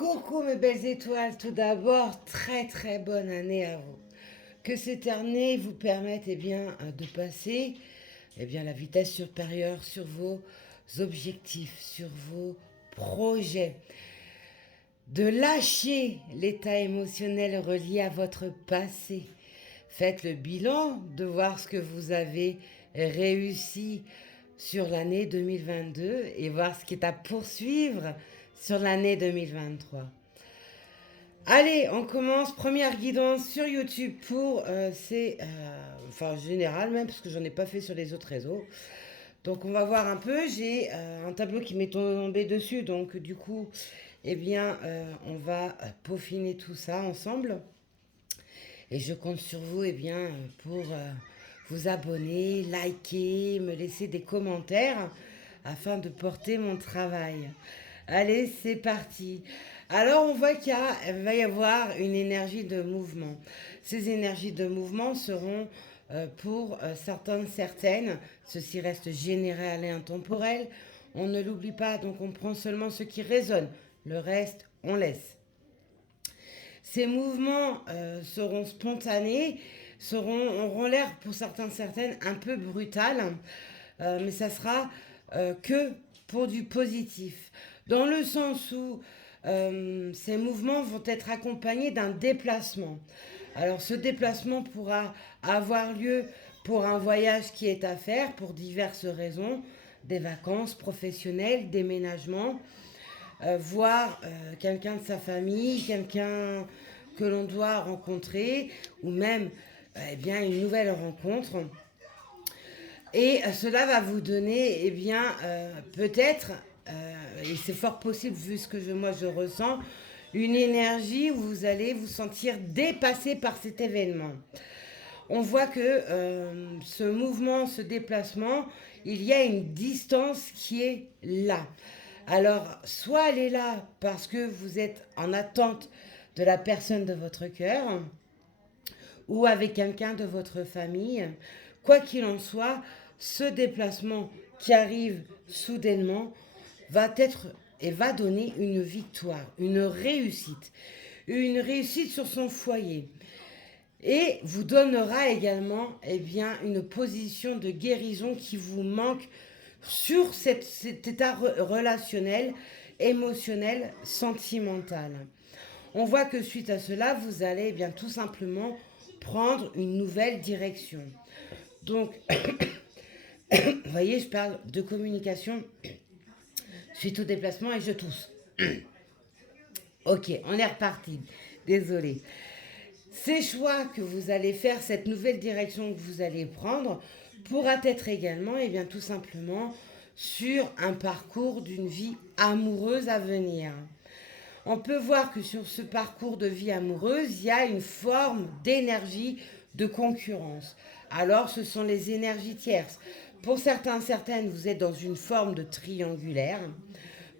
Coucou mes belles étoiles, tout d'abord, très très bonne année à vous. Que cette année vous permette de passer la vitesse supérieure sur vos objectifs, sur vos projets, de lâcher l'état émotionnel relié à votre passé. Faites le bilan de voir ce que vous avez réussi sur l'année 2022 et voir ce qui est à poursuivre sur l'année 2023. Allez, on commence. Première guidance sur YouTube pour général même, parce que j'en ai pas fait sur les autres réseaux. Donc on va voir un peu. J'ai un tableau qui m'est tombé dessus, donc du coup, on va peaufiner tout ça ensemble. Et je compte sur vous pour vous abonner, liker, me laisser des commentaires afin de porter mon travail. Allez, c'est parti. Alors, on voit qu'il va y avoir une énergie de mouvement. Ces énergies de mouvement seront pour certaines, ceci reste général et intemporel. On ne l'oublie pas, donc on prend seulement ce qui résonne. Le reste, on laisse. Ces mouvements seront spontanés, auront l'air pour certaines un peu brutal, mais ça sera que pour du positif. Dans le sens où ces mouvements vont être accompagnés d'un déplacement. Alors ce déplacement pourra avoir lieu pour un voyage qui est à faire pour diverses raisons, des vacances professionnelles, déménagement, voir quelqu'un de sa famille, quelqu'un que l'on doit rencontrer, ou même une nouvelle rencontre. Et cela va vous donner, peut-être, et c'est fort possible vu ce que moi je ressens, une énergie où vous allez vous sentir dépassé par cet événement. On voit que ce mouvement, ce déplacement, il y a une distance qui est là. Alors, soit elle est là parce que vous êtes en attente de la personne de votre cœur ou avec quelqu'un de votre famille. Quoi qu'il en soit, ce déplacement qui arrive soudainement va être et va donner une victoire, une réussite sur son foyer. Et vous donnera également une position de guérison qui vous manque sur cet état relationnel, émotionnel, sentimental. On voit que suite à cela, vous allez tout simplement prendre une nouvelle direction. Donc, vous voyez, je parle de communication suite au déplacement et je tousse. Ok, on est reparti. Désolée. Ces choix que vous allez faire, cette nouvelle direction que vous allez prendre, pourra être également, tout simplement, sur un parcours d'une vie amoureuse à venir. On peut voir que sur ce parcours de vie amoureuse, il y a une forme d'énergie de concurrence. Alors, ce sont les énergies tierces. Pour certaines, vous êtes dans une forme de triangulaire.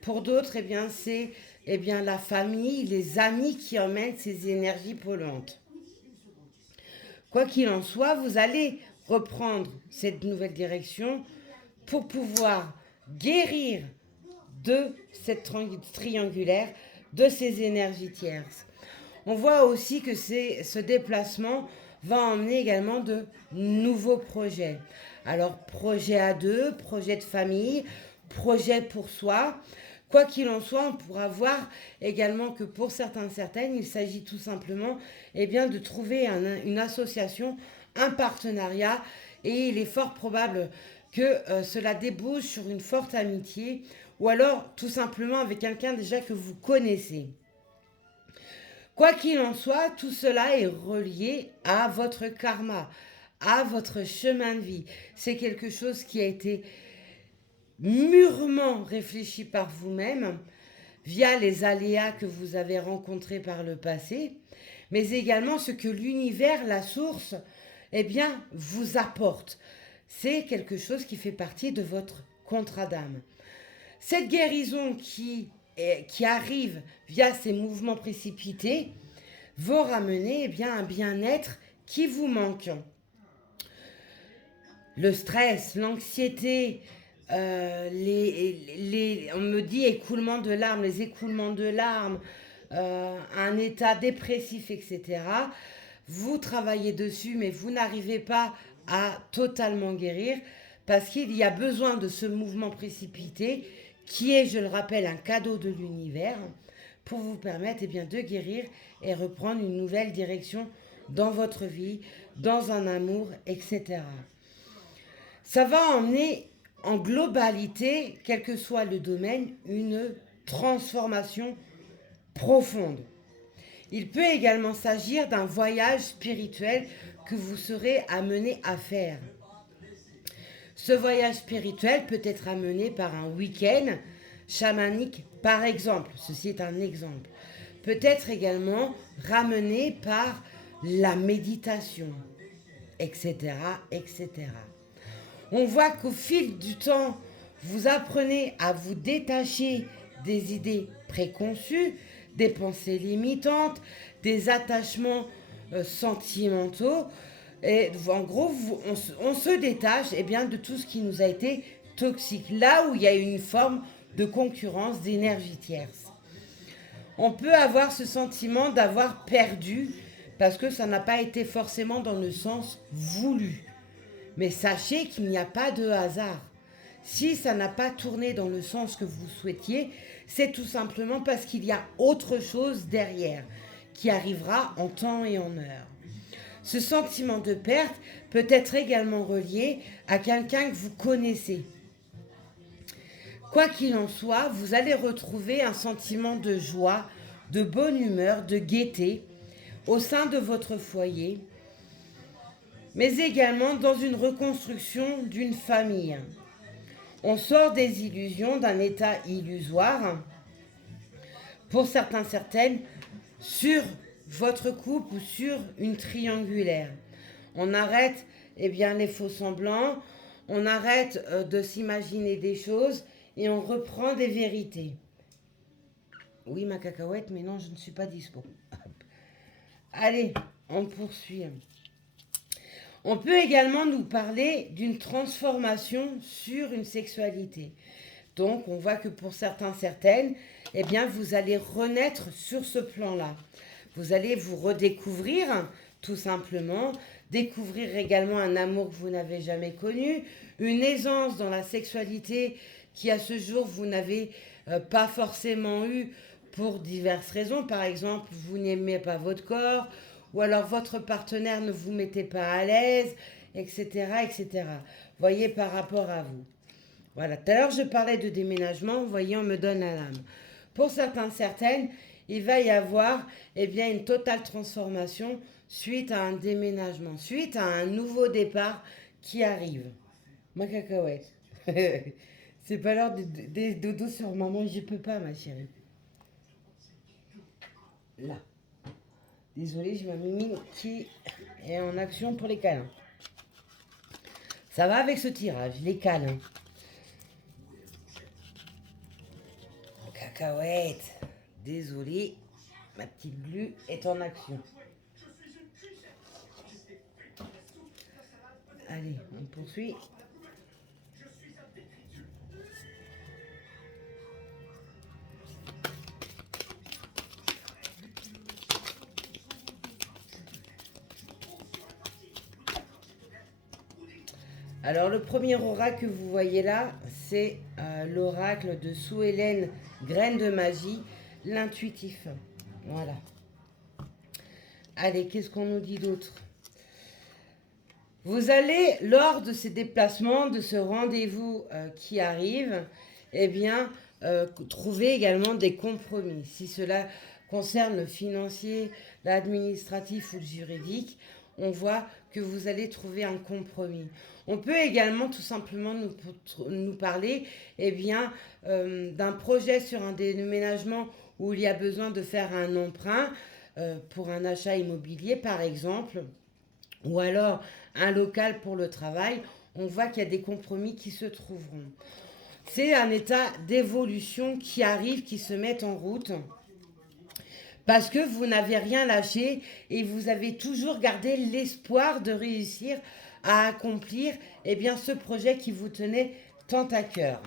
Pour d'autres, c'est la famille, les amis qui emmènent ces énergies polluantes. Quoi qu'il en soit, vous allez reprendre cette nouvelle direction pour pouvoir guérir de cette triangulaire, de ces énergies tierces. On voit aussi que ce déplacement va emmener également de nouveaux projets. Alors, projet à deux, projet de famille, projet pour soi. Quoi qu'il en soit, on pourra voir également que pour certaines, il s'agit tout simplement de trouver une association, un partenariat, et il est fort probable que cela débouche sur une forte amitié, ou alors tout simplement avec quelqu'un déjà que vous connaissez. Quoi qu'il en soit, tout cela est relié à votre karma, à votre chemin de vie. C'est quelque chose qui a été mûrement réfléchi par vous-même via les aléas que vous avez rencontrés par le passé, mais également ce que l'univers, la source, vous apporte. C'est quelque chose qui fait partie de votre contrat d'âme. Cette guérison qui arrive via ces mouvements précipités va ramener un bien-être qui vous manque. Le stress, l'anxiété, on me dit écoulement de larmes, les écoulements de larmes, un état dépressif, etc. Vous travaillez dessus, mais vous n'arrivez pas à totalement guérir parce qu'il y a besoin de ce mouvement précipité qui est, je le rappelle, un cadeau de l'univers pour vous permettre bien, de guérir et reprendre une nouvelle direction dans votre vie, dans un amour, etc. Ça va emmener en globalité, quel que soit le domaine, une transformation profonde. Il peut également s'agir d'un voyage spirituel que vous serez amené à faire. Ce voyage spirituel peut être amené par un week-end chamanique, par exemple. Ceci est un exemple. Peut être également ramené par la méditation, etc., etc. On voit qu'au fil du temps, vous apprenez à vous détacher des idées préconçues, des pensées limitantes, des attachements sentimentaux. Et en gros, on se détache bien, de tout ce qui nous a été toxique. Là où il y a une forme de concurrence, d'énergie tierce. On peut avoir ce sentiment d'avoir perdu parce que ça n'a pas été forcément dans le sens voulu. Mais sachez qu'il n'y a pas de hasard. Si ça n'a pas tourné dans le sens que vous souhaitiez, c'est tout simplement parce qu'il y a autre chose derrière qui arrivera en temps et en heure. Ce sentiment de perte peut être également relié à quelqu'un que vous connaissez. Quoi qu'il en soit, vous allez retrouver un sentiment de joie, de bonne humeur, de gaieté au sein de votre foyer, mais également dans une reconstruction d'une famille. On sort des illusions d'un état illusoire, pour certains, certaines, sur votre couple ou sur une triangulaire. On arrête les faux semblants, on arrête de s'imaginer des choses et on reprend des vérités. Oui, ma cacahuète, mais non, je ne suis pas dispo. Allez, on poursuit. On peut également nous parler d'une transformation sur une sexualité. Donc, on voit que pour certains, certaines, vous allez renaître sur ce plan-là. Vous allez vous redécouvrir, tout simplement, découvrir également un amour que vous n'avez jamais connu, une aisance dans la sexualité qui, à ce jour, vous n'avez pas forcément eu pour diverses raisons. Par exemple, vous n'aimez pas votre corps, ou alors votre partenaire ne vous mettait pas à l'aise, etc., etc. Voyez, par rapport à vous. Voilà, tout à l'heure je parlais de déménagement, vous voyez, on me donne la lame. Pour certains, certaines, il va y avoir une totale transformation suite à un déménagement, suite à un nouveau départ qui arrive. Ma cacahuète. C'est pas l'heure des dodos sur maman, je peux pas, ma chérie. Là. Désolée, j'ai ma mimine qui est en action pour les câlins. Ça va avec ce tirage, les câlins. Cacahuète. Désolée, ma petite glu est en action. Allez, on poursuit. Alors le premier oracle que vous voyez là, c'est l'oracle de Sue-Hélène, graine de magie, l'intuitif. Voilà. Allez, qu'est-ce qu'on nous dit d'autre? Vous allez, lors de ces déplacements, de ce rendez-vous qui arrive, trouver également des compromis. Si cela concerne le financier, l'administratif ou le juridique, on voit que vous allez trouver un compromis. On peut également tout simplement nous parler d'un projet sur un déménagement où il y a besoin de faire un emprunt pour un achat immobilier par exemple, ou alors un local pour le travail. On voit qu'il y a des compromis qui se trouveront. C'est un état d'évolution qui arrive, qui se met en route. Parce que vous n'avez rien lâché et vous avez toujours gardé l'espoir de réussir à accomplir ce projet qui vous tenait tant à cœur.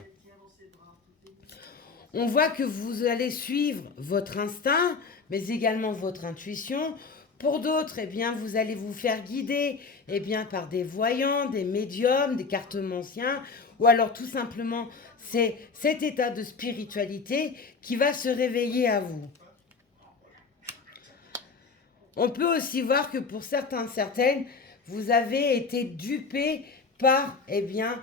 On voit que vous allez suivre votre instinct, mais également votre intuition. Pour d'autres, eh bien, vous allez vous faire guider eh bien, par des voyants, des médiums, des cartomanciens, ou alors tout simplement, c'est cet état de spiritualité qui va se réveiller à vous. On peut aussi voir que pour certains, certaines, vous avez été dupé par eh bien,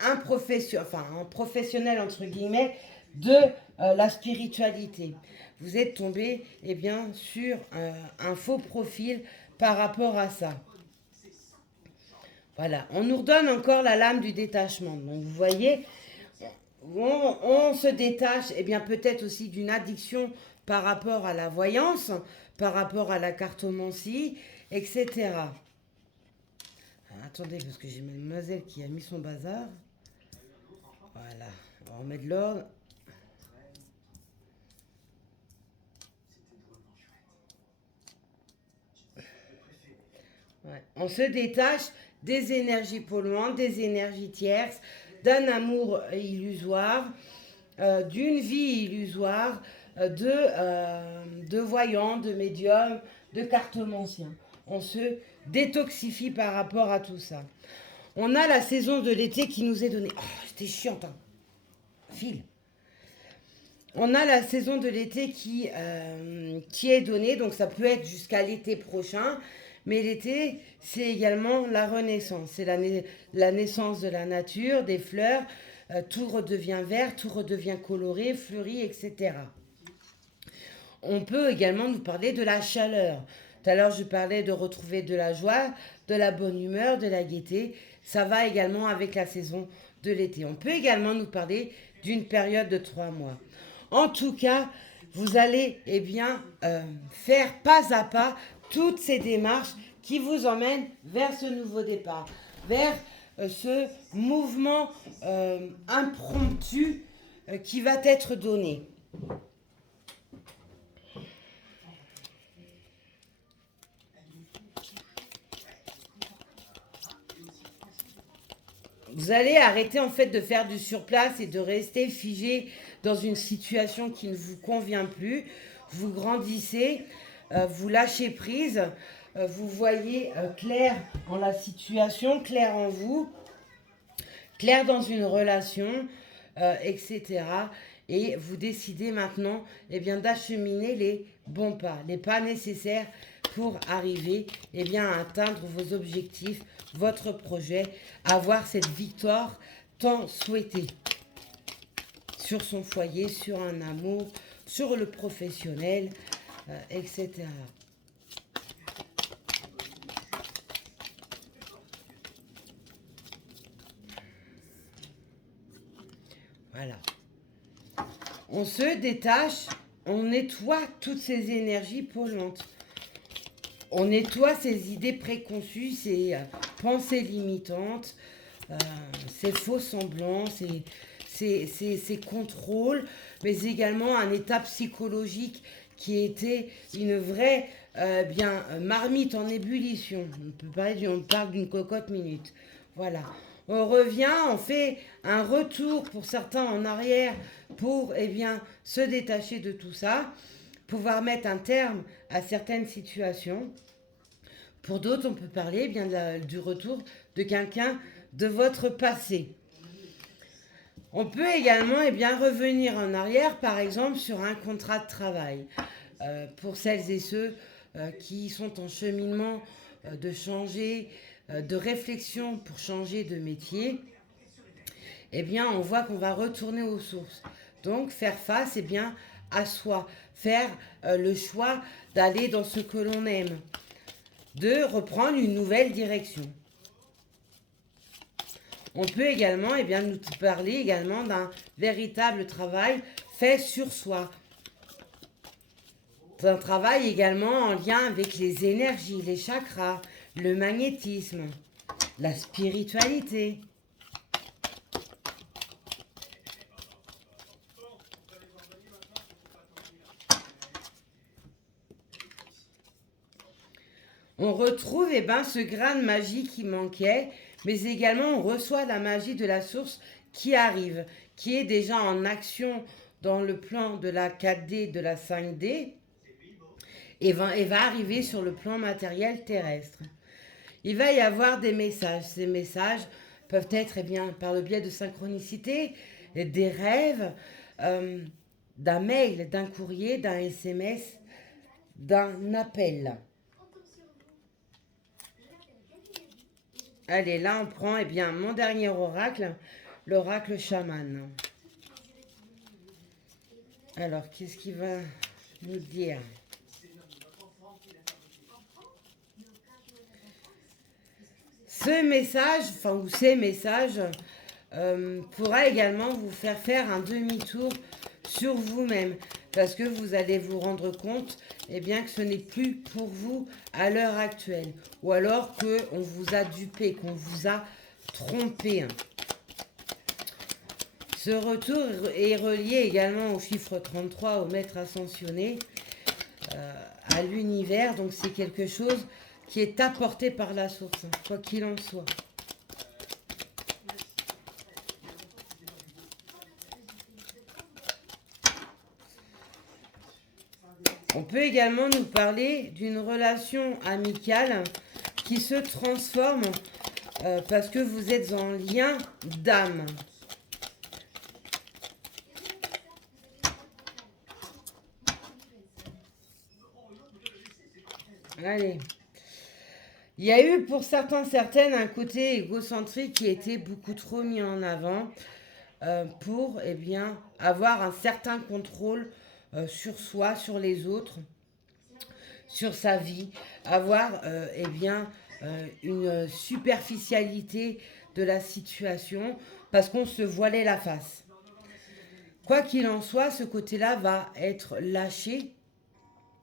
un professionnel, entre guillemets, de la spiritualité. Vous êtes tombé eh bien, sur un faux profil par rapport à ça. Voilà, on nous redonne encore la lame du détachement. Donc vous voyez, on se détache eh bien, peut-être aussi d'une addiction par rapport à la voyance, par rapport à la cartomancie, etc. Alors, attendez, parce que j'ai mademoiselle qui a mis son bazar. Voilà, on remet de l'ordre. Ouais. On se détache des énergies polluantes, des énergies tierces, d'un amour illusoire, d'une vie illusoire, de voyants, de médiums, de cartomanciens. On se détoxifie par rapport à tout ça. On a la saison de l'été qui nous est donnée. Oh, c'était chiant, hein. File. On a la saison de l'été qui est donnée, donc ça peut être jusqu'à l'été prochain. Mais l'été, c'est également la renaissance. C'est la naissance de la nature, des fleurs. Tout redevient vert, tout redevient coloré, fleuri, etc. On peut également nous parler de la chaleur. Tout à l'heure, je parlais de retrouver de la joie, de la bonne humeur, de la gaieté. Ça va également avec la saison de l'été. On peut également nous parler d'une période de 3 mois. En tout cas, vous allez eh bien, faire pas à pas toutes ces démarches qui vous emmènent vers ce nouveau départ, vers ce mouvement impromptu qui va être donné. Vous allez arrêter en fait de faire du surplace et de rester figé dans une situation qui ne vous convient plus. Vous grandissez, vous lâchez prise, vous voyez clair en la situation, clair en vous, clair dans une relation, etc. Et vous décidez maintenant eh bien, d'acheminer les bons pas, les pas nécessaires pour arriver eh bien, à atteindre vos objectifs, votre projet, avoir cette victoire tant souhaitée sur son foyer, sur un amour, sur le professionnel, etc. Voilà. On se détache, on nettoie toutes ces énergies polluantes. On nettoie ces idées préconçues, ces pensées limitantes, ces faux semblants, ces contrôles, mais également un état psychologique qui était une vraie marmite en ébullition. On parle d'une cocotte minute. Voilà. On revient, on fait un retour pour certains en arrière pour eh bien, se détacher de tout ça, pouvoir mettre un terme à certaines situations. Pour d'autres, on peut parler eh bien, du retour de quelqu'un de votre passé. On peut également eh bien, revenir en arrière, par exemple, sur un contrat de travail. Pour celles et ceux qui sont en cheminement de changer, de réflexion pour changer de métier, eh bien, on voit qu'on va retourner aux sources. Donc, faire face eh bien, à soi, faire le choix d'aller dans ce que l'on aime, de reprendre une nouvelle direction. On peut également eh bien, nous parler également d'un véritable travail fait sur soi. C'est un travail également en lien avec les énergies, les chakras, le magnétisme, la spiritualité. On retrouve eh ben, ce grain de magie qui manquait, mais également on reçoit la magie de la source qui arrive, qui est déjà en action dans le plan de la 4D, de la 5D, et va arriver sur le plan matériel terrestre. Il va y avoir des messages. Ces messages peuvent être par le biais de synchronicité, des rêves, d'un mail, d'un courrier, d'un SMS, d'un appel. Allez, là on prend mon dernier oracle, l'oracle chaman. Alors, qu'est-ce qu'il va nous dire? Ce message, ou ces messages, pourra également vous faire un demi-tour sur vous-même, parce que vous allez vous rendre compte que ce n'est plus pour vous à l'heure actuelle, ou alors qu'on vous a dupé, qu'on vous a trompé. Ce retour est relié également au chiffre 33, au maître ascensionné, à l'univers, donc c'est quelque chose qui est apporté par la source, quoi qu'il en soit. On peut également nous parler d'une relation amicale qui se transforme parce que vous êtes en lien d'âme. Allez. Il y a eu pour certaines un côté égocentrique qui était beaucoup trop mis en avant pour avoir un certain contrôle sur soi, sur les autres, sur sa vie, avoir une superficialité de la situation parce qu'on se voilait la face. Quoi qu'il en soit, ce côté-là va être lâché,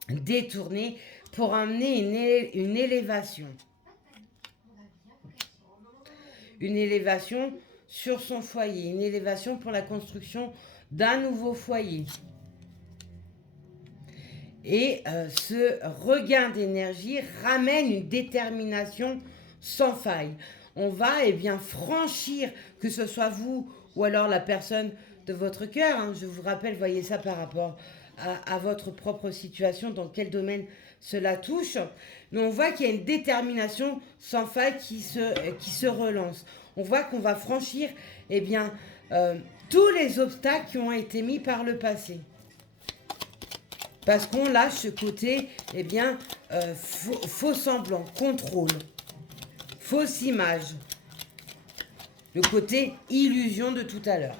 détourné pour amener une élévation. Une élévation sur son foyer, une élévation pour la construction d'un nouveau foyer. Et ce regain d'énergie ramène une détermination sans faille. On va franchir, que ce soit vous ou alors la personne de votre cœur, je vous rappelle, voyez ça par rapport à votre propre situation, dans quel domaine cela touche, mais on voit qu'il y a une détermination sans faille qui se relance. On voit qu'on va franchir tous les obstacles qui ont été mis par le passé. Parce qu'on lâche ce côté faux semblant, contrôle, fausse image, le côté illusion de tout à l'heure.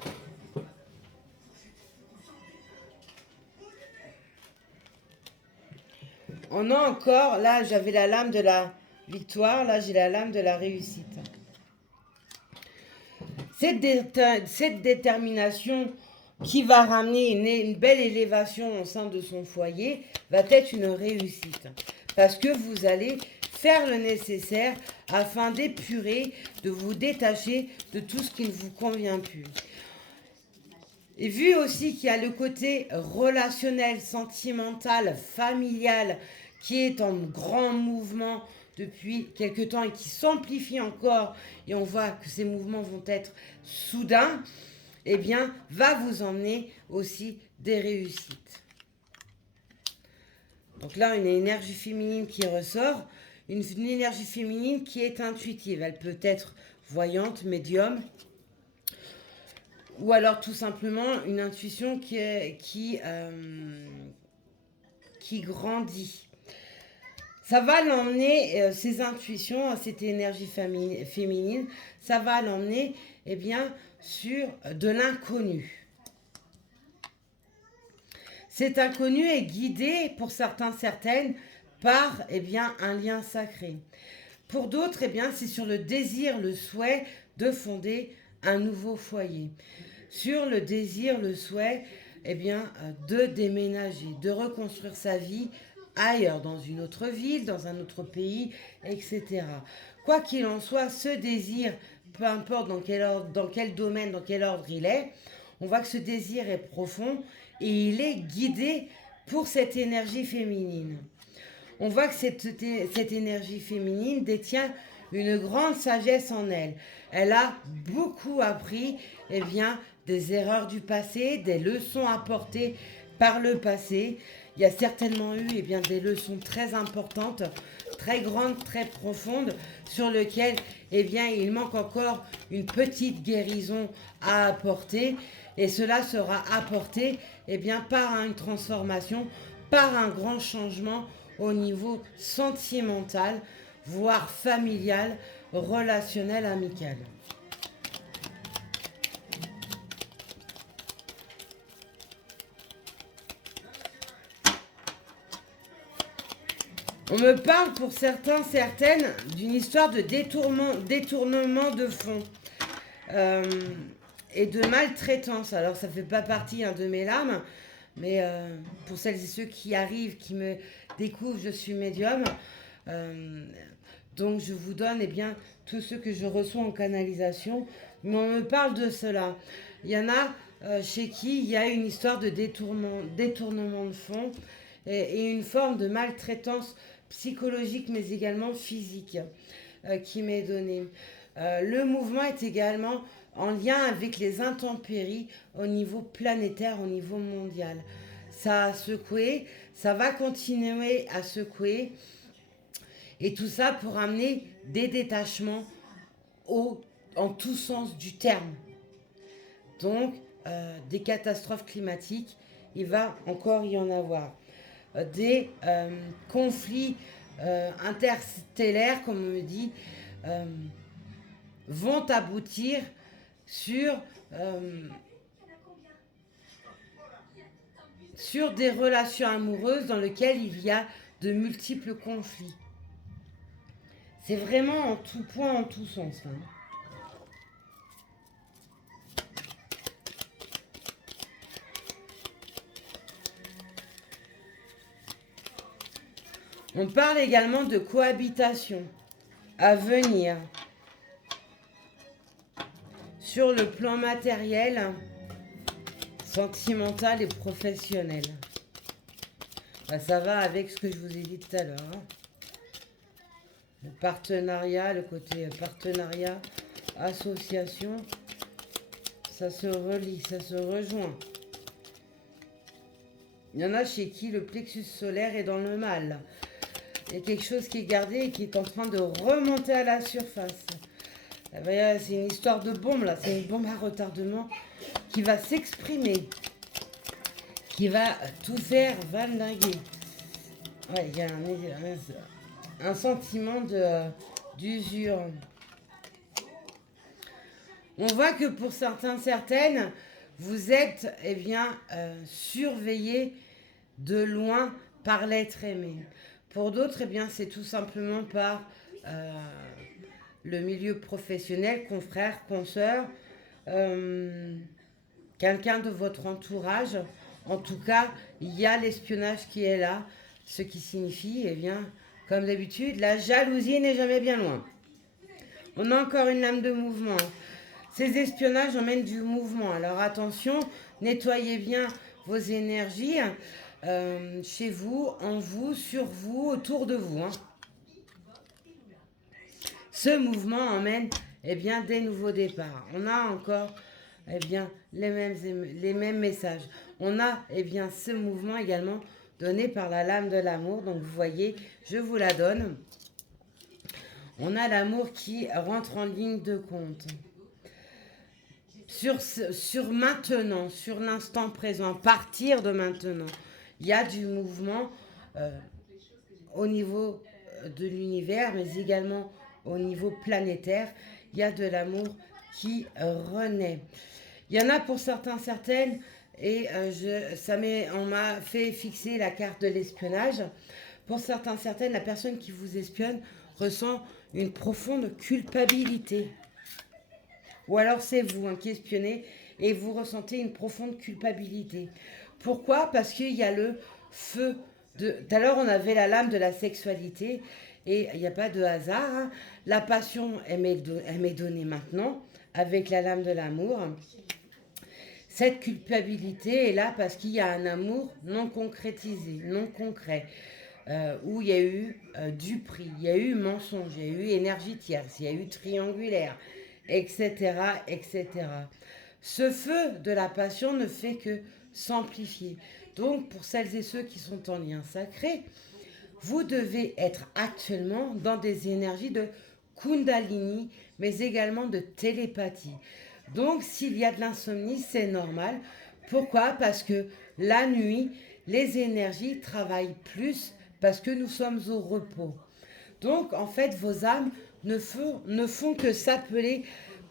On a encore, là j'avais la lame de la victoire, là j'ai la lame de la réussite. Cette détermination qui va ramener une belle élévation au sein de son foyer va être une réussite. Parce que vous allez faire le nécessaire afin d'épurer, de vous détacher de tout ce qui ne vous convient plus. Et vu aussi qu'il y a le côté relationnel, sentimental, familial, qui est en grand mouvement depuis quelque temps et qui s'amplifie encore, et on voit que ces mouvements vont être soudains, va vous emmener aussi des réussites. Donc là, une énergie féminine qui ressort, une énergie féminine qui est intuitive. Elle peut être voyante, médium, ou alors tout simplement une intuition qui grandit. Ça va l'emmener, ces intuitions, cette énergie féminine, ça va l'emmener sur de l'inconnu. Cet inconnu est guidé pour certaines par un lien sacré. Pour d'autres, c'est sur le désir, le souhait de fonder un nouveau foyer. Sur le désir, le souhait de déménager, de reconstruire sa vie ailleurs, dans une autre ville, dans un autre pays, etc. Quoi qu'il en soit, ce désir, peu importe dans quel domaine, dans quel ordre il est, on voit que ce désir est profond et il est guidé pour cette énergie féminine. On voit que cette énergie féminine détient une grande sagesse en elle. Elle a beaucoup appris des erreurs du passé, des leçons apportées par le passé. Il y a certainement eu des leçons très importantes, très grandes, très profondes, sur lesquelles il manque encore une petite guérison à apporter. Et cela sera apporté par une transformation, par un grand changement au niveau sentimental, voire familial, relationnel, amical. On me parle pour certains, certaines, d'une histoire de détournement de fonds et de maltraitance. Alors ça ne fait pas partie de mes lames, mais pour celles et ceux qui arrivent, qui me découvrent, je suis médium. Donc je vous donne tout ce que je reçois en canalisation. Mais on me parle de cela. Il y en a chez qui il y a une histoire de détournement de fonds et une forme de maltraitance psychologique mais également physique qui m'est donnée. Le mouvement est également en lien avec les intempéries au niveau planétaire, au niveau mondial. Ça a secoué, ça va continuer à secouer. Et tout ça pour amener des détachements en tout sens du terme. Donc, des catastrophes climatiques, il va encore y en avoir. Des conflits interstellaires, comme on me dit, vont aboutir sur des relations amoureuses dans lesquelles il y a de multiples conflits. C'est vraiment en tout point, en tout sens. On parle également de cohabitation à venir sur le plan matériel, sentimental et professionnel. Ça va avec ce que je vous ai dit tout à l'heure. Le partenariat, le côté partenariat, association, ça se relie, ça se rejoint. Il y en a chez qui le plexus solaire est dans le mal. Il y a quelque chose qui est gardé et qui est en train de remonter à la surface. C'est une histoire de bombe là, c'est une bombe à retardement qui va s'exprimer, qui va tout faire valdinguer. Ouais, il y a un sentiment d'usure. On voit que pour certains, certaines, vous êtes surveillés de loin par l'être aimé. Pour d'autres, c'est tout simplement par le milieu professionnel, confrères, consoeurs, quelqu'un de votre entourage. En tout cas, il y a l'espionnage qui est là, ce qui signifie, comme d'habitude, la jalousie n'est jamais bien loin. On a encore une lame de mouvement. Ces espionnages emmènent du mouvement. Alors attention, nettoyez bien vos énergies chez vous, en vous, sur vous, autour de vous. Ce mouvement emmène des nouveaux départs. On a encore les mêmes messages. On a ce mouvement également donné par la lame de l'amour. Donc vous voyez, je vous la donne. On a l'amour qui rentre en ligne de compte. Sur maintenant, sur l'instant présent, à partir de maintenant, il y a du mouvement au niveau de l'univers, mais également au niveau planétaire. Il y a de l'amour qui renaît. Il y en a pour certains, certaines, et on m'a fait fixer la carte de l'espionnage. Pour certains, certaines, la personne qui vous espionne ressent une profonde culpabilité. Ou alors c'est vous qui espionnez et vous ressentez une profonde culpabilité. Pourquoi ? Parce qu'il y a le feu de... Tout à l'heure, on avait la lame de la sexualité et il n'y a pas de hasard. La passion, elle m'est donnée maintenant avec la lame de l'amour. Cette culpabilité est là parce qu'il y a un amour non concrétisé, non concret, où il y a eu du prix, il y a eu mensonge, il y a eu énergie tierce, il y a eu triangulaire, etc., etc. Ce feu de la passion ne fait que s'amplifier. Donc, pour celles et ceux qui sont en lien sacré, vous devez être actuellement dans des énergies de Kundalini, mais également de télépathie. Donc, s'il y a de l'insomnie, c'est normal. Pourquoi? Parce que la nuit, les énergies travaillent plus parce que nous sommes au repos. Donc, en fait, vos âmes ne font que s'appeler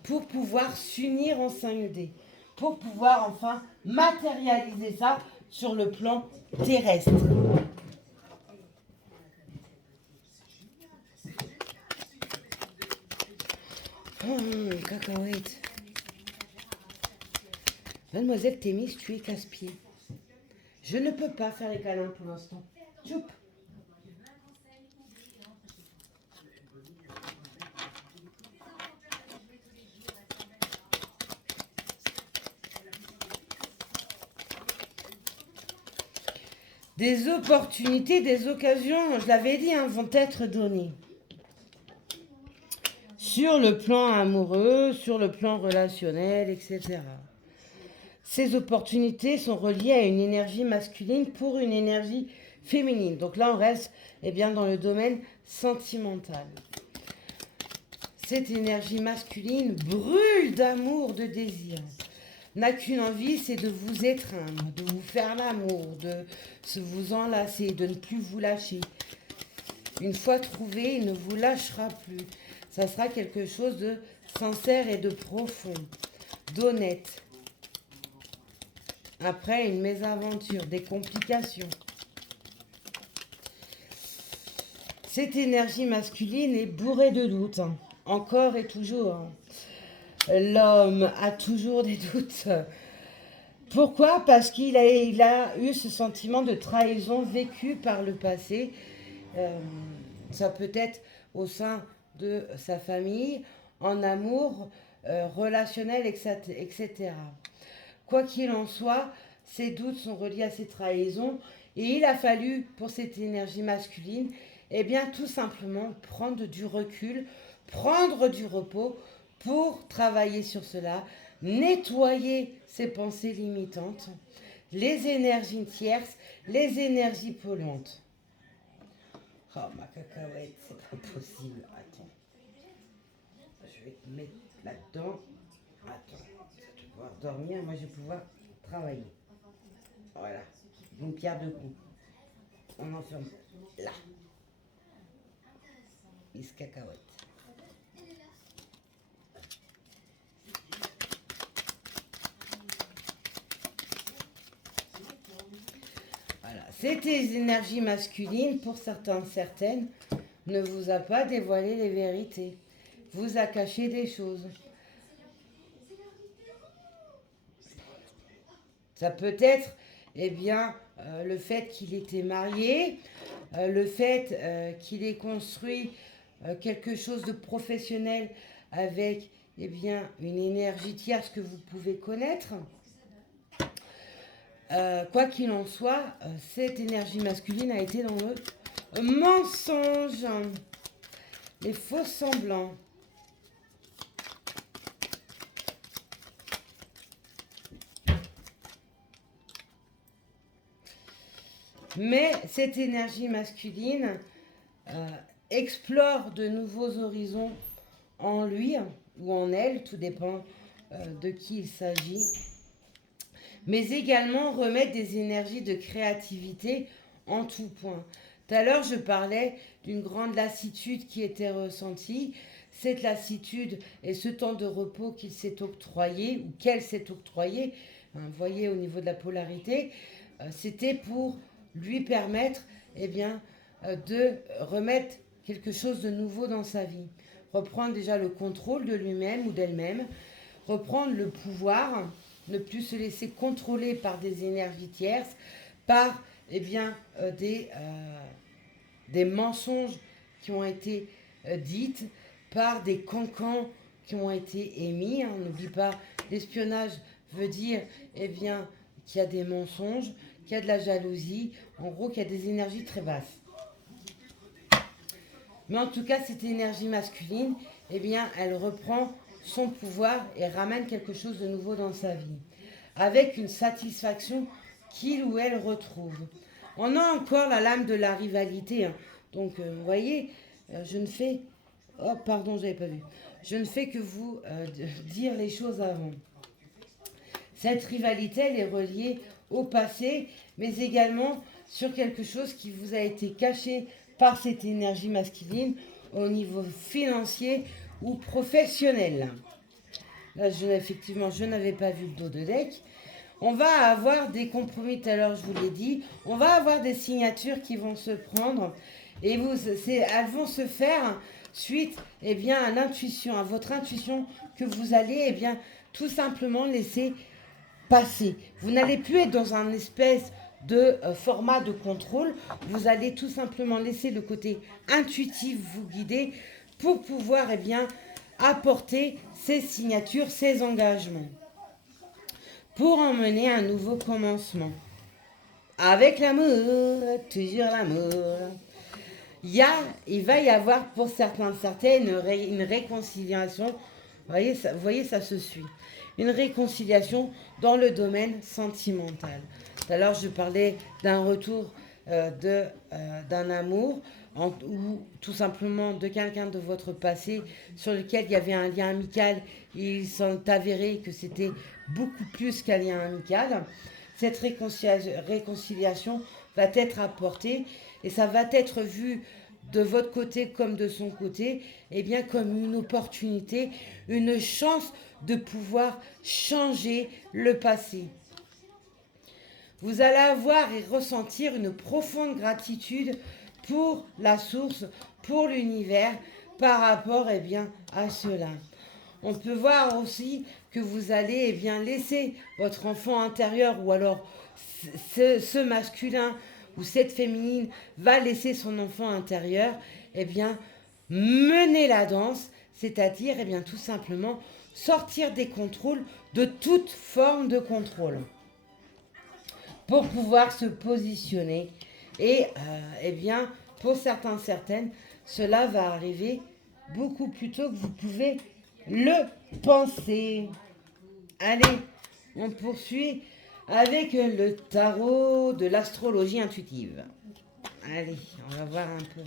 pour pouvoir s'unir en 5D, pour pouvoir enfin matérialiser ça sur le plan terrestre. Cacahuète. Mademoiselle Thémis, tu es casse-pied. Je ne peux pas faire les câlins pour l'instant. Choup. Des opportunités, des occasions, je l'avais dit, hein, vont être données. Sur le plan amoureux, sur le plan relationnel, etc. Ces opportunités sont reliées à une énergie masculine pour une énergie féminine. Donc là, on reste bien, dans le domaine sentimental. Cette énergie masculine brûle d'amour, de désir. N'a qu'une envie, c'est de vous étreindre, de vous faire l'amour, de vous enlacer, de ne plus vous lâcher. Une fois trouvé, il ne vous lâchera plus. Ça sera quelque chose de sincère et de profond, d'honnête. Après une mésaventure, des complications. Cette énergie masculine est bourrée de doutes, hein. Encore et toujours. L'homme a toujours des doutes. Pourquoi? Parce qu'il a eu ce sentiment de trahison vécu par le passé. Ça peut être au sein de sa famille, en amour, relationnel, etc. Quoi qu'il en soit, ces doutes sont reliés à ces trahisons et il a fallu, pour cette énergie masculine, tout simplement prendre du recul, prendre du repos pour travailler sur cela, nettoyer ses pensées limitantes, les énergies tierces, les énergies polluantes. Oh ma cacahuète, c'est pas possible. Attends. Je vais te mettre là-dedans. Attends. Tu vas pouvoir dormir, moi je vais pouvoir travailler. Voilà. Une pierre deux coups. On enferme là. Is cacahuète. Voilà. Cette énergie masculine, pour certains, certaines, ne vous a pas dévoilé les vérités. Vous a caché des choses. Ça peut être, le fait qu'il était marié, le fait qu'il ait construit quelque chose de professionnel avec, une énergie tierce que vous pouvez connaître. Quoi qu'il en soit, cette énergie masculine a été dans le mensonge, les faux semblants. Mais cette énergie masculine explore de nouveaux horizons en lui ou en elle, tout dépend de qui il s'agit, mais également remettre des énergies de créativité en tout point. Tout à l'heure, je parlais d'une grande lassitude qui était ressentie. Cette lassitude et ce temps de repos qu'il s'est octroyé, ou qu'elle s'est octroyé, vous voyez au niveau de la polarité, c'était pour lui permettre de remettre quelque chose de nouveau dans sa vie. Reprendre déjà le contrôle de lui-même ou d'elle-même, reprendre le pouvoir, ne plus se laisser contrôler par des énergies tierces, par des mensonges qui ont été dites, par des cancans qui ont été émis. On n'oublie pas, l'espionnage veut dire qu'il y a des mensonges, qu'il y a de la jalousie, en gros qu'il y a des énergies très basses. Mais en tout cas, cette énergie masculine, elle reprend son pouvoir et ramène quelque chose de nouveau dans sa vie, avec une satisfaction qu'il ou elle retrouve. On a encore la lame de la rivalité, hein. Donc, vous voyez, je ne fais... Oh, pardon, je n'avais pas vu. Je ne fais que vous dire les choses avant. Cette rivalité, elle est reliée au passé, mais également sur quelque chose qui vous a été caché par cette énergie masculine au niveau financier ou professionnel. Là, effectivement, je n'avais pas vu le dos de deck. On va avoir des compromis, tout à l'heure, je vous l'ai dit. On va avoir des signatures qui vont se prendre et elles vont se faire suite à l'intuition, à votre intuition que vous allez tout simplement laisser passer. Vous n'allez plus être dans un espèce de format de contrôle. Vous allez tout simplement laisser le côté intuitif vous guider pour pouvoir apporter ces signatures, ces engagements. Pour emmener un nouveau commencement. Avec l'amour, toujours l'amour. Il va y avoir pour certaines une réconciliation. Vous voyez, ça se suit. Une réconciliation dans le domaine sentimental. Tout à l'heure, je parlais d'un retour d'un amour ou tout simplement de quelqu'un de votre passé sur lequel il y avait un lien amical. Il s'est avéré que c'était beaucoup plus qu'un lien amical. Cette réconciliation va être apportée et ça va être vu de votre côté comme de son côté, comme une opportunité, une chance de pouvoir changer le passé. Vous allez avoir et ressentir une profonde gratitude pour la source, pour l'univers, par rapport à cela. On peut voir aussi que vous allez laisser votre enfant intérieur ou alors ce masculin ou cette féminine va laisser son enfant intérieur mener la danse, c'est-à-dire tout simplement sortir des contrôles, de toute forme de contrôle, pour pouvoir se positionner. Et pour certaines, cela va arriver beaucoup plus tôt que vous pouvez le penser. Allez, on poursuit avec le tarot de l'astrologie intuitive. Allez, on va voir un peu.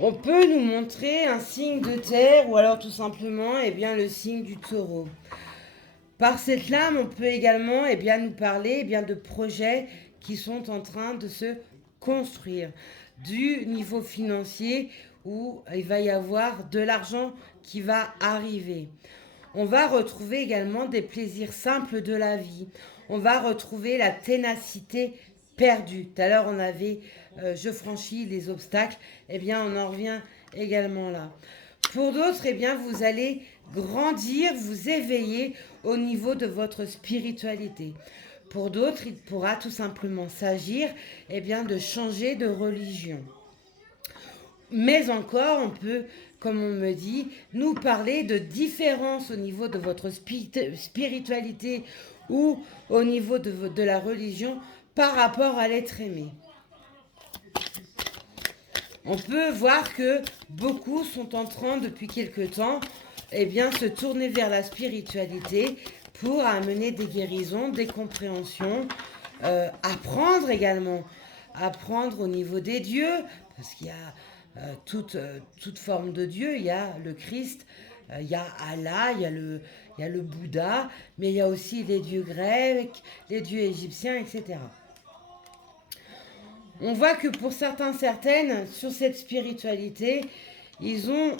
On peut nous montrer un signe de terre ou alors tout simplement le signe du taureau. Par cette lame, on peut également nous parler de projets qui sont en train de se construire. Du niveau financier où il va y avoir de l'argent qui va arriver. On va retrouver également des plaisirs simples de la vie. On va retrouver la ténacité perdue. Tout à l'heure, on avait je franchis les obstacles. On en revient également là. Pour d'autres, vous allez grandir, vous éveiller au niveau de votre spiritualité. Pour d'autres, il pourra tout simplement s'agir de changer de religion. Mais encore, on peut, comme on me dit, nous parler de différence au niveau de votre spiritualité ou au niveau de la religion par rapport à l'être aimé. On peut voir que beaucoup sont en train, depuis quelque temps, se tourner vers la spiritualité pour amener des guérisons, des compréhensions, apprendre également, apprendre au niveau des dieux, parce qu'il y a toute forme de Dieu, il y a le Christ, il y a Allah, il y a le Bouddha, mais il y a aussi les dieux grecs, les dieux égyptiens, etc. On voit que pour certaines, sur cette spiritualité, ils ont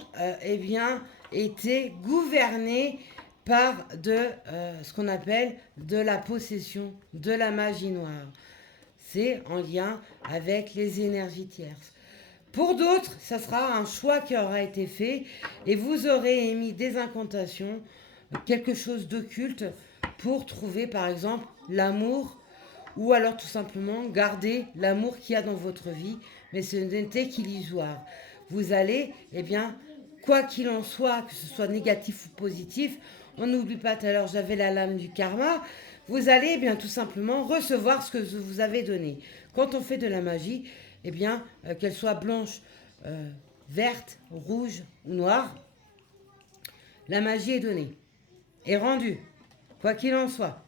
été gouvernés par ce qu'on appelle de la possession, de la magie noire. C'est en lien avec les énergies tierces. Pour d'autres, ça sera un choix qui aura été fait et vous aurez émis des incantations quelque chose d'occulte pour trouver par exemple l'amour ou alors tout simplement garder l'amour qu'il y a dans votre vie, mais ce n'était qu'illusoire. Vous allez, eh bien, quoi qu'il en soit, que ce soit négatif ou positif, on n'oublie pas tout à l'heure, j'avais la lame du karma, vous allez eh bien tout simplement recevoir ce que je vous avez donné. Quand on fait de la magie, eh bien, qu'elle soit blanche, verte, rouge ou noire, la magie est donnée, est rendue, quoi qu'il en soit.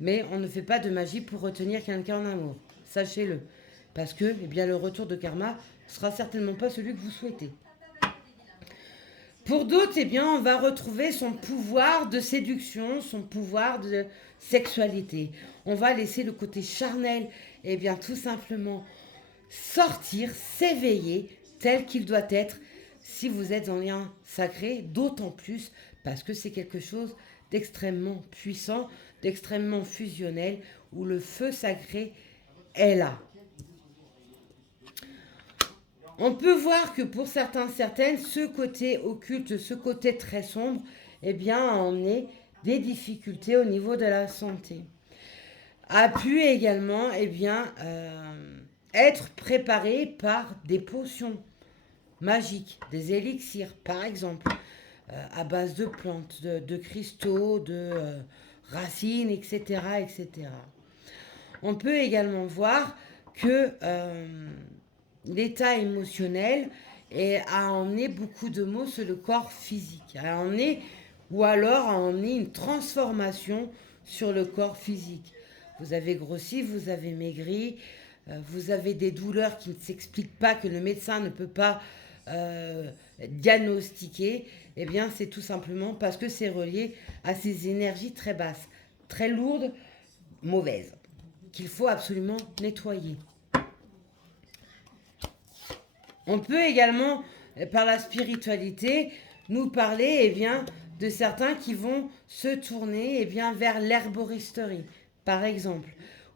Mais on ne fait pas de magie pour retenir quelqu'un en amour. Sachez-le. Parce que eh bien, le retour de karma sera certainement pas celui que vous souhaitez. Pour d'autres, eh bien, on va retrouver son pouvoir de séduction, son pouvoir de sexualité. On va laisser le côté charnel, eh bien, tout simplement sortir, s'éveiller tel qu'il doit être si vous êtes en lien sacré, d'autant plus parce que c'est quelque chose d'extrêmement puissant, d'extrêmement fusionnel, où le feu sacré est là. On peut voir que pour certains, certaines, ce côté occulte, ce côté très sombre, eh bien, a emmené des difficultés au niveau de la santé. A pu également, eh bien, être préparé par des potions magiques, des élixirs, par exemple, à base de plantes, de cristaux, de racines, etc., etc. On peut également voir que l'état émotionnel a emmené beaucoup de maux sur le corps physique, ou alors a emmené une transformation sur le corps physique. Vous avez grossi, vous avez maigri, vous avez des douleurs qui ne s'expliquent pas, que le médecin ne peut pas diagnostiquer. Eh bien, c'est tout simplement parce que c'est relié à ces énergies très basses, très lourdes, mauvaises, qu'il faut absolument nettoyer. On peut également, par la spiritualité, nous parler eh bien, de certains qui vont se tourner eh bien, vers l'herboristerie, par exemple,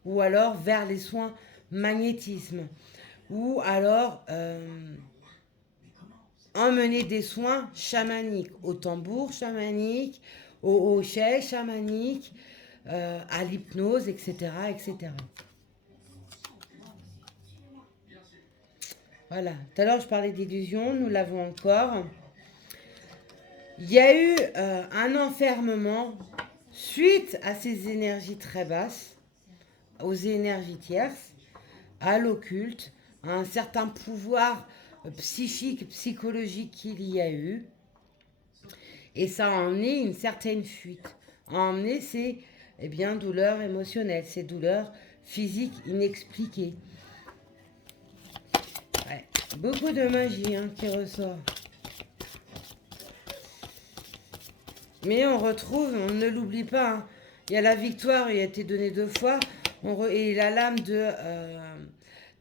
ou alors vers les soins magnétisme, ou alors emmener des soins chamaniques, au tambour chamanique, au hochet chamanique, à l'hypnose, etc., etc. Voilà. Tout à l'heure, je parlais d'illusion, nous l'avons encore. Il y a eu un enfermement suite à ces énergies très basses, aux énergies tierces, à l'occulte, à un certain pouvoir psychique, psychologique qu'il y a eu. Et ça a emmené une certaine fuite. A emmené ces douleurs émotionnelles, ces douleurs physiques inexpliquées. Ouais. Beaucoup de magie qui ressort. Mais on retrouve, on ne l'oublie pas, il y a la victoire, il a été donné 2 fois, et la lame de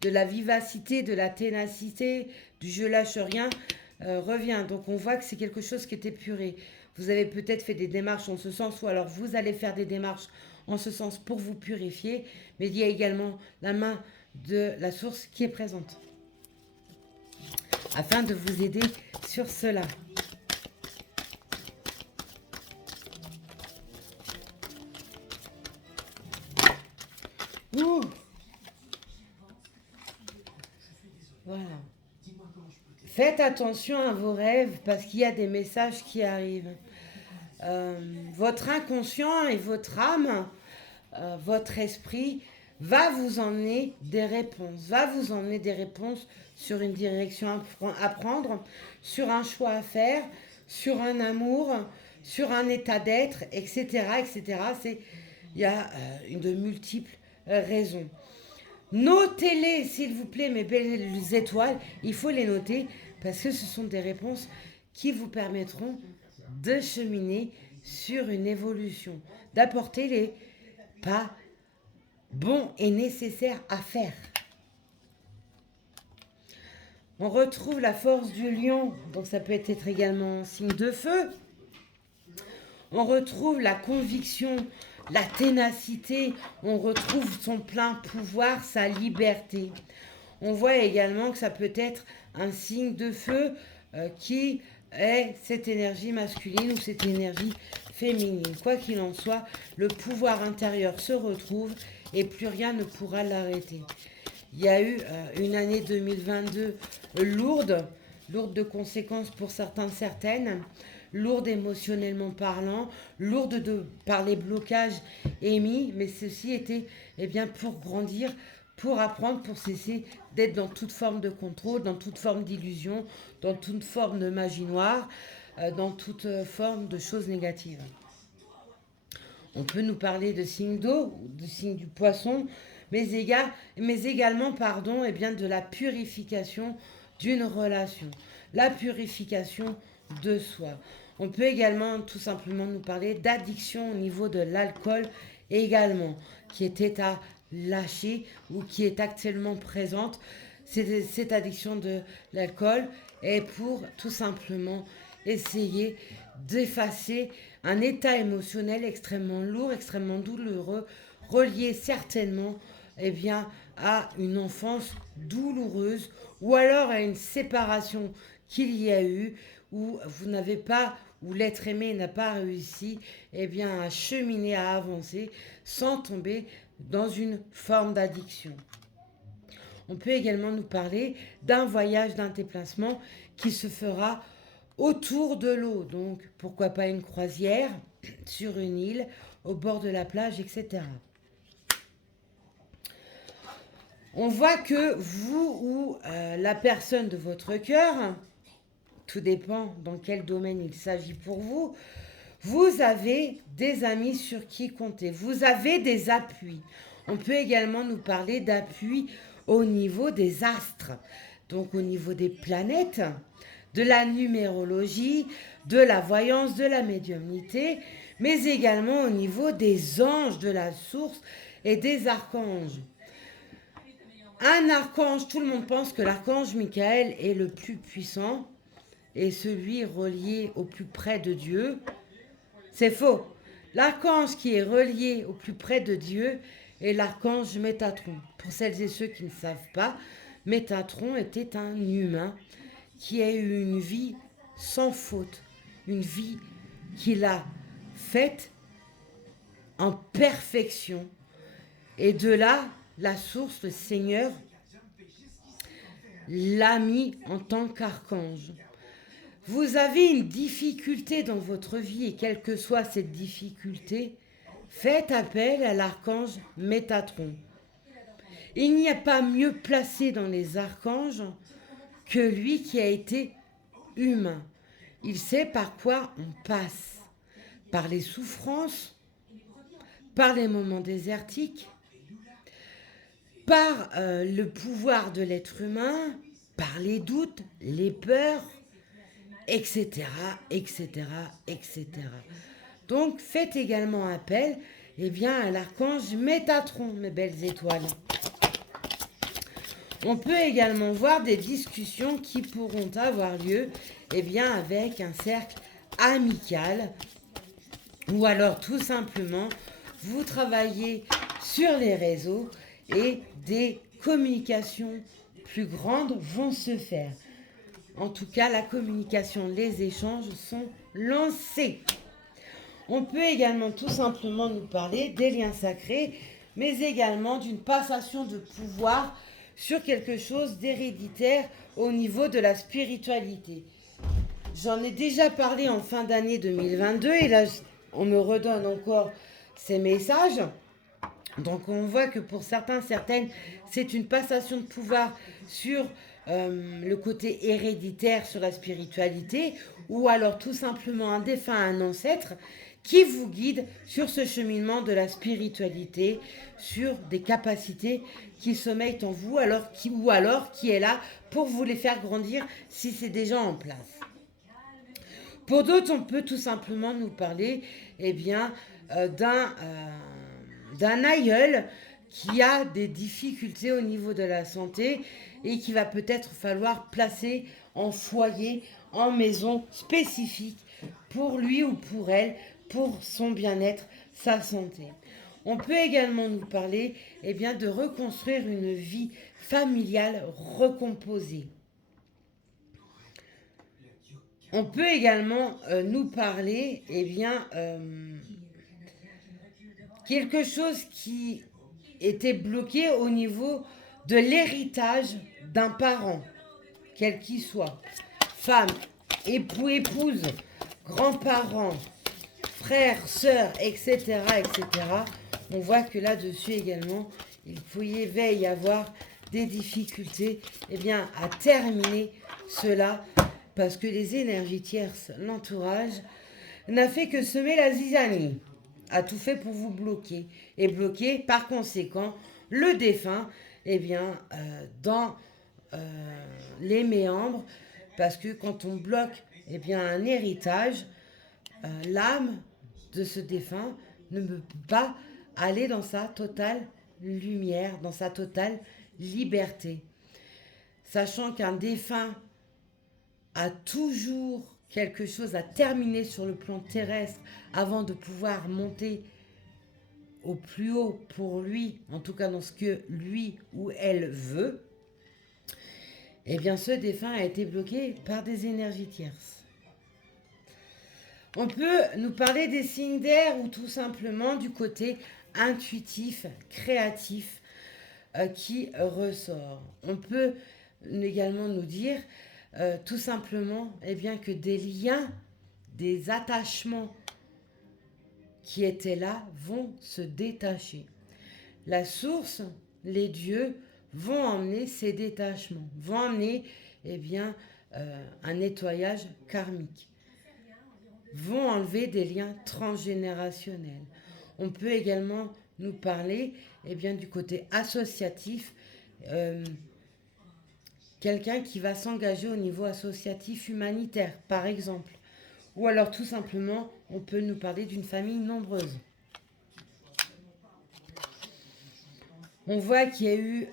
la vivacité, de la ténacité, du je lâche rien, revient. Donc on voit que c'est quelque chose qui est épuré. Vous avez peut-être fait des démarches en ce sens, ou alors vous allez faire des démarches en ce sens pour vous purifier, mais il y a également la main de la source qui est présente, afin de vous aider sur cela. Ouh. Voilà. Faites attention à vos rêves parce qu'il y a des messages qui arrivent. Votre inconscient et votre âme, votre esprit va vous emmener des réponses, sur une direction à prendre, sur un choix à faire, sur un amour, sur un état d'être, etc., etc. Il y a de multiples raisons. Notez-les, s'il vous plaît, mes belles étoiles. Il faut les noter parce que ce sont des réponses qui vous permettront de cheminer sur une évolution, d'apporter les pas bons et nécessaires à faire. On retrouve la force du lion, donc ça peut être également un signe de feu. On retrouve la conviction, la ténacité, on retrouve son plein pouvoir, sa liberté. On voit également que ça peut être un signe de feu qui est cette énergie masculine ou cette énergie féminine. Quoi qu'il en soit, le pouvoir intérieur se retrouve et plus rien ne pourra l'arrêter. Il y a eu une année 2022 lourde, lourde de conséquences pour certains, certaines, lourde émotionnellement parlant, lourde par les blocages émis, mais ceci était bien pour grandir, pour apprendre, pour cesser d'être dans toute forme de contrôle, dans toute forme d'illusion, dans toute forme de magie noire, dans toute forme de choses négatives. On peut nous parler de signe d'eau, de signe du poisson, mais également de la purification d'une relation, la purification de soi. On peut également tout simplement nous parler d'addiction au niveau de l'alcool également, qui était à lâcher ou qui est actuellement présente. Cette addiction de l'alcool est pour tout simplement essayer d'effacer un état émotionnel extrêmement lourd, extrêmement douloureux, relié certainement à une enfance douloureuse ou alors à une séparation qu'il y a eu où vous n'avez pas, où l'être aimé n'a pas réussi à cheminer, à avancer sans tomber dans une forme d'addiction. On peut également nous parler d'un voyage, d'un déplacement qui se fera autour de l'eau. Donc, pourquoi pas une croisière sur une île, au bord de la plage, etc. On voit que vous ou la personne de votre cœur, tout dépend dans quel domaine il s'agit pour vous, vous avez des amis sur qui compter, vous avez des appuis. On peut également nous parler d'appui au niveau des astres, donc au niveau des planètes, de la numérologie, de la voyance, de la médiumnité, mais également au niveau des anges de la source et des archanges. Un archange, tout le monde pense que l'archange Michael est le plus puissant et celui relié au plus près de Dieu. C'est faux. L'archange qui est relié au plus près de Dieu est l'archange Métatron. Pour celles et ceux qui ne savent pas, Métatron était un humain qui a eu une vie sans faute, une vie qu'il a faite en perfection. Et de là, la source, le Seigneur, l'a mis en tant qu'archange. Vous avez une difficulté dans votre vie et quelle que soit cette difficulté, faites appel à l'archange Métatron. Il n'y a pas mieux placé dans les archanges que lui qui a été humain. Il sait par quoi on passe. Par les souffrances, par les moments désertiques, par le pouvoir de l'être humain, par les doutes, les peurs, etc., etc., etc. Donc, faites également appel à l'archange Métatron, mes belles étoiles. On peut également voir des discussions qui pourront avoir lieu avec un cercle amical ou alors tout simplement vous travaillez sur les réseaux et des communications plus grandes vont se faire. En tout cas, la communication, les échanges sont lancés. On peut également tout simplement nous parler des liens sacrés, mais également d'une passation de pouvoir sur quelque chose d'héréditaire au niveau de la spiritualité. J'en ai déjà parlé en fin d'année 2022 et là, on me redonne encore ces messages. Donc on voit que pour certains, certaines, c'est une passation de pouvoir sur le côté héréditaire, sur la spiritualité, ou alors tout simplement un défunt, un ancêtre, qui vous guide sur ce cheminement de la spiritualité, sur des capacités qui sommeillent en vous, ou alors qui est là pour vous les faire grandir si c'est déjà en place. Pour d'autres, on peut tout simplement nous parler d'un aïeul qui a des difficultés au niveau de la santé et qui va peut-être falloir placer en foyer, en maison spécifique pour lui ou pour elle, pour son bien-être, sa santé. On peut également nous parler de reconstruire une vie familiale recomposée. On peut également nous parler, eh bien, quelque chose qui était bloqué au niveau de l'héritage d'un parent, quel qu'il soit. Femme, époux, épouse, grands-parents, frères, sœurs, etc., etc. On voit que là-dessus également, il pouvait y avoir des difficultés eh bien, à terminer cela parce que les énergies tierces, l'entourage, n'a fait que semer la zizanie, a tout fait pour vous bloquer et bloquer par conséquent le défunt eh bien, dans les méandres parce que quand on bloque eh bien, un héritage, l'âme de ce défunt ne peut pas aller dans sa totale lumière, dans sa totale liberté. Sachant qu'un défunt a toujours quelque chose à terminer sur le plan terrestre avant de pouvoir monter au plus haut pour lui, en tout cas dans ce que lui ou elle veut, eh bien ce défunt a été bloqué par des énergies tierces. On peut nous parler des signes d'air ou tout simplement du côté intuitif, créatif qui ressort. On peut également nous dire tout simplement eh bien, que des liens, des attachements qui étaient là vont se détacher. La source, les dieux vont emmener ces détachements, vont emmener eh bien, un nettoyage karmique, vont enlever des liens transgénérationnels. On peut également nous parler eh bien, du côté associatif, quelqu'un qui va s'engager au niveau associatif humanitaire, par exemple. Ou alors tout simplement, on peut nous parler d'une famille nombreuse. On voit qu'il y a eu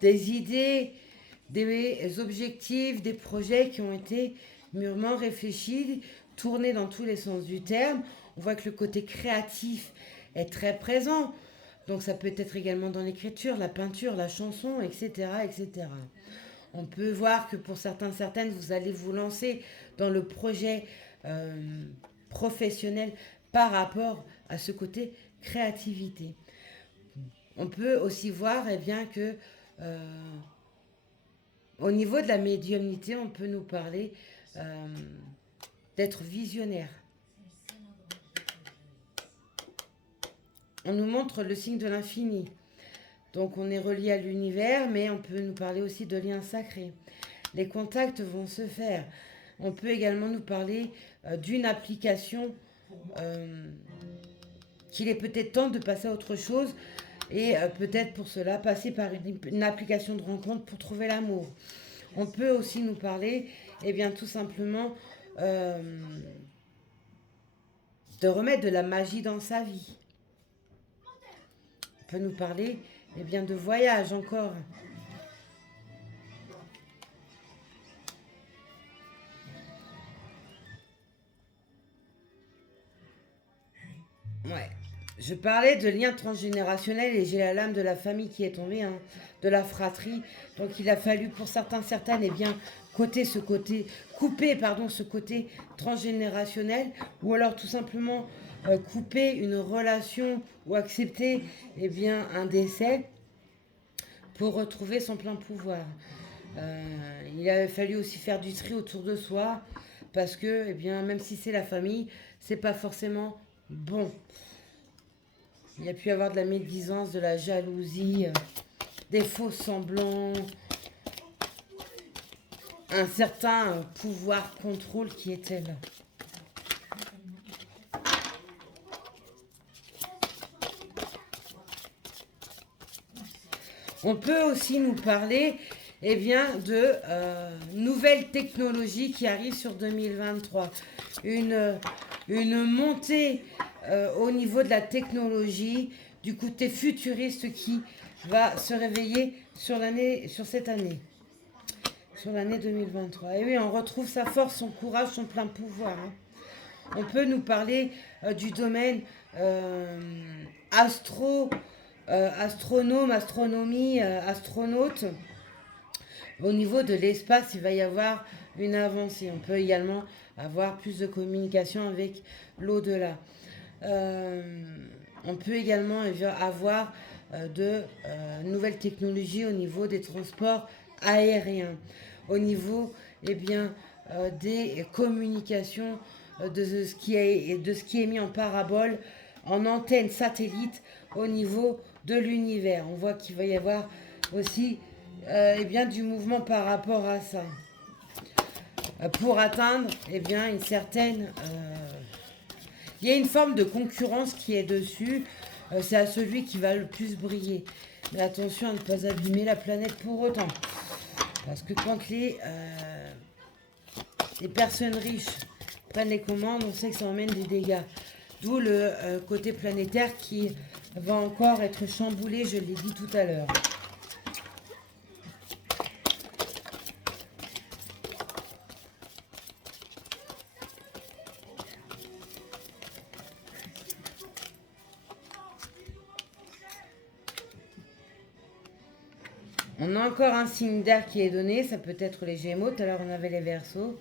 des idées, des objectifs, des projets qui ont été mûrement réfléchis, tournés dans tous les sens du terme. On voit que le côté créatif est très présent. Donc ça peut être également dans l'écriture, la peinture, la chanson, etc., etc. On peut voir que pour certains, certaines, vous allez vous lancer dans le projet professionnel par rapport à ce côté créativité. On peut aussi voir eh bien, que au niveau de la médiumnité, on peut nous parler d'être visionnaire. On nous montre le signe de l'infini. Donc on est relié à l'univers, mais on peut nous parler aussi de liens sacrés. Les contacts vont se faire. On peut également nous parler d'une application qu'il est peut-être temps de passer à autre chose et peut-être pour cela passer par une application de rencontre pour trouver l'amour. On peut aussi nous parler, eh bien tout simplement, de remettre de la magie dans sa vie. On peut nous parler eh bien, de voyage encore. Ouais. Je parlais de lien transgénérationnel et j'ai la lame de la famille qui est tombée, hein, de la fratrie. Donc il a fallu pour certains, certaines, eh bien, couper ce côté transgénérationnel ou alors tout simplement couper une relation ou accepter eh bien, un décès pour retrouver son plein pouvoir. Il a fallu aussi faire du tri autour de soi parce que eh bien, même si c'est la famille, c'est pas forcément bon. Il y a pu y avoir de la médisance, de la jalousie, des faux semblants, un certain pouvoir contrôle qui était là. On peut aussi nous parler eh bien, de nouvelles technologies qui arrivent sur 2023. Une montée au niveau de la technologie, du côté futuriste qui va se réveiller sur cette année, sur l'année 2023. Et oui, on retrouve sa force, son courage, son plein pouvoir. Hein. On peut nous parler du domaine astronome, astronomie, astronaute. Au niveau de l'espace, il va y avoir une avancée. On peut également avoir plus de communication avec l'au-delà. Euh, on peut également avoir de nouvelles technologies au niveau des transports aériens, au niveau des communications, de ce qui est mis en parabole, en antenne satellite au niveau de l'univers. On voit qu'il va y avoir aussi du mouvement par rapport à ça. Pour atteindre une certaine... il y a une forme de concurrence qui est dessus. C'est à celui qui va le plus briller. Mais attention à ne pas abîmer la planète pour autant. Parce que quand les personnes riches prennent les commandes, on sait que ça emmène des dégâts. D'où le côté planétaire qui va encore être chamboulé, je l'ai dit tout à l'heure. On a encore un signe d'air qui est donné, ça peut être les Gémeaux, tout à l'heure on avait les Verseaux.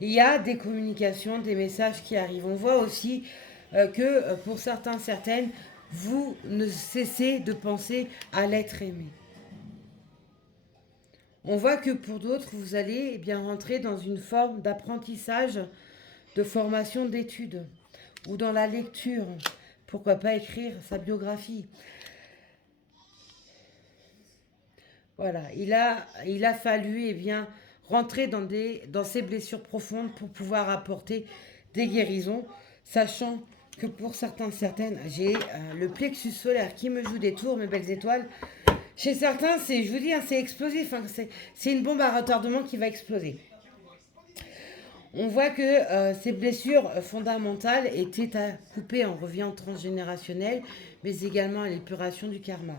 Il y a des communications, des messages qui arrivent. On voit aussi que pour certains, certaines, vous ne cessez de penser à l'être aimé. On voit que pour d'autres, vous allez rentrer dans une forme d'apprentissage, de formation d'études, ou dans la lecture. Pourquoi pas écrire sa biographie. Voilà, il a fallu rentrer dans ces blessures profondes pour pouvoir apporter des guérisons, sachant que pour certains, certaines, j'ai le plexus solaire qui me joue des tours, mes belles étoiles. Chez certains, je vous dis, c'est explosif, c'est une bombe à retardement qui va exploser. On voit que ces blessures fondamentales étaient à couper. On revient en transgénérationnel, mais également à l'épuration du karma.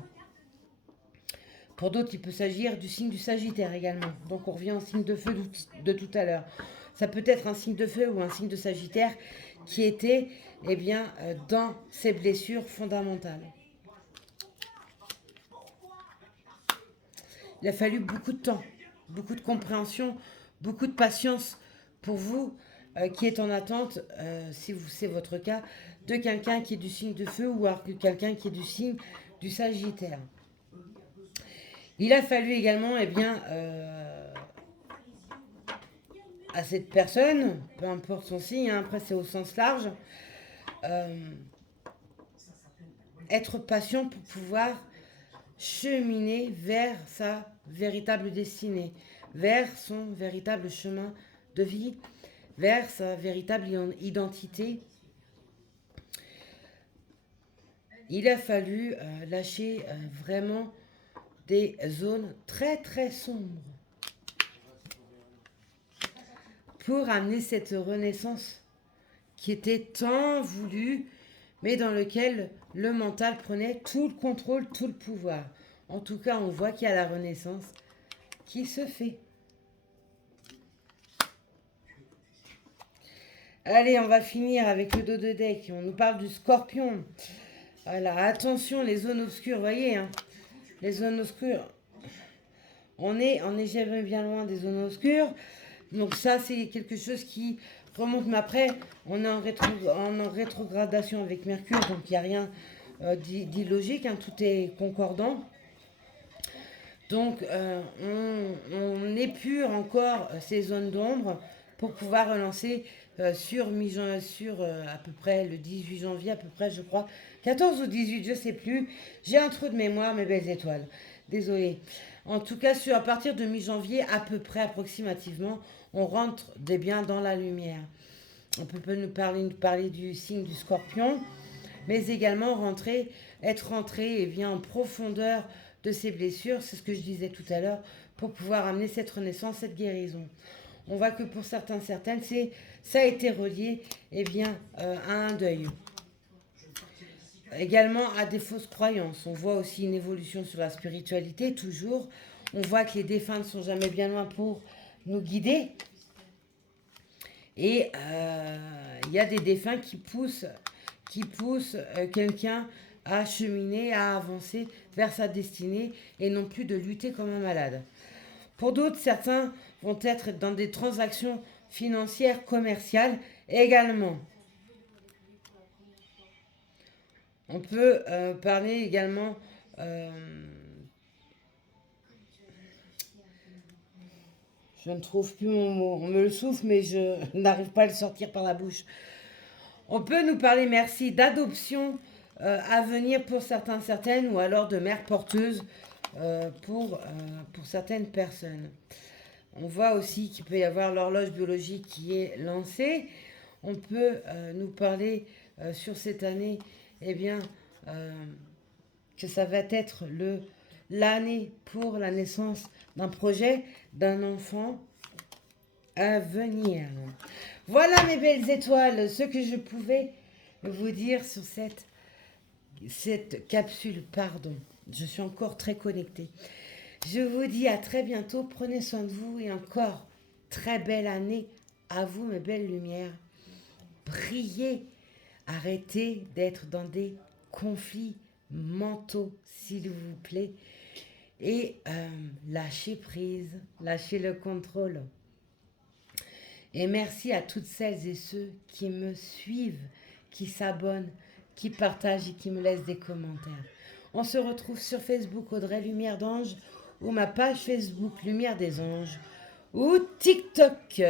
Pour d'autres, il peut s'agir du signe du Sagittaire également. Donc on revient au signe de feu de tout à l'heure. Ça peut être un signe de feu ou un signe de Sagittaire qui était dans ces blessures fondamentales. Il a fallu beaucoup de temps, beaucoup de compréhension, beaucoup de patience pour vous qui êtes en attente, si c'est votre cas, de quelqu'un qui est du signe de feu ou alors quelqu'un qui est du signe du Sagittaire. Il a fallu également, à cette personne, peu importe son signe, après c'est au sens large, être patient pour pouvoir cheminer vers sa véritable destinée, vers son véritable chemin de vie, vers sa véritable identité. Il a fallu lâcher vraiment des zones très très sombres pour amener cette renaissance qui était tant voulue, mais dans lequel le mental prenait tout le contrôle, tout le pouvoir. En tout cas, on voit qu'il y a la renaissance qui se fait. Allez, on va finir avec le dos de deck. On nous parle du Scorpion. Voilà, attention, les zones obscures, voyez, les zones obscures. On est jamais bien loin des zones obscures. Donc ça, c'est quelque chose qui remonte. Mais après, on est en rétrogradation avec Mercure, donc il n'y a rien d'illogique, tout est concordant. Donc on épure encore ces zones d'ombre pour pouvoir relancer sur à peu près le 18 janvier, à peu près je crois, 14 ou 18, je sais plus. J'ai un trou de mémoire, mes belles étoiles. Désolée. En tout cas, à partir de mi-janvier, à peu près approximativement, on rentre bien dans la lumière. On peut nous parler du signe du Scorpion, mais également être rentré en profondeur de ces blessures, c'est ce que je disais tout à l'heure, pour pouvoir amener cette renaissance, cette guérison. On voit que pour certains, certaines, ça a été relié à un deuil. Également à des fausses croyances. On voit aussi une évolution sur la spiritualité, toujours. On voit que les défunts ne sont jamais bien loin pour nous guider. Et il y a des défunts qui poussent quelqu'un à cheminer, à avancer vers sa destinée et non plus de lutter comme un malade. Pour d'autres, certains vont être dans des transactions financières, commerciales également. On peut parler également, euh, je ne trouve plus mon mot, on me le souffle mais je n'arrive pas à le sortir par la bouche. On peut nous parler, merci, d'adoption à venir pour certains, certaines, ou alors de mère porteuse pour certaines personnes. On voit aussi qu'il peut y avoir l'horloge biologique qui est lancée. On peut nous parler sur cette année, eh bien, que ça va être l'année pour la naissance d'un projet, d'un enfant à venir. Voilà mes belles étoiles, ce que je pouvais vous dire sur cette capsule, pardon. Je suis encore très connectée. Je vous dis à très bientôt, prenez soin de vous et encore très belle année à vous mes belles lumières. Priez, arrêtez d'être dans des conflits mentaux s'il vous plaît et lâchez prise, lâchez le contrôle. Et merci à toutes celles et ceux qui me suivent, qui s'abonnent, qui partagent et qui me laissent des commentaires. On se retrouve sur Facebook Audrey Lumière d'Ange ou ma page Facebook Lumière des Anges ou TikTok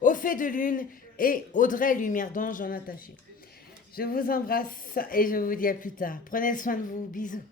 Au fait de lune et Audrey Lumière d'Ange en attaché. Je vous embrasse et je vous dis à plus tard. Prenez soin de vous. Bisous.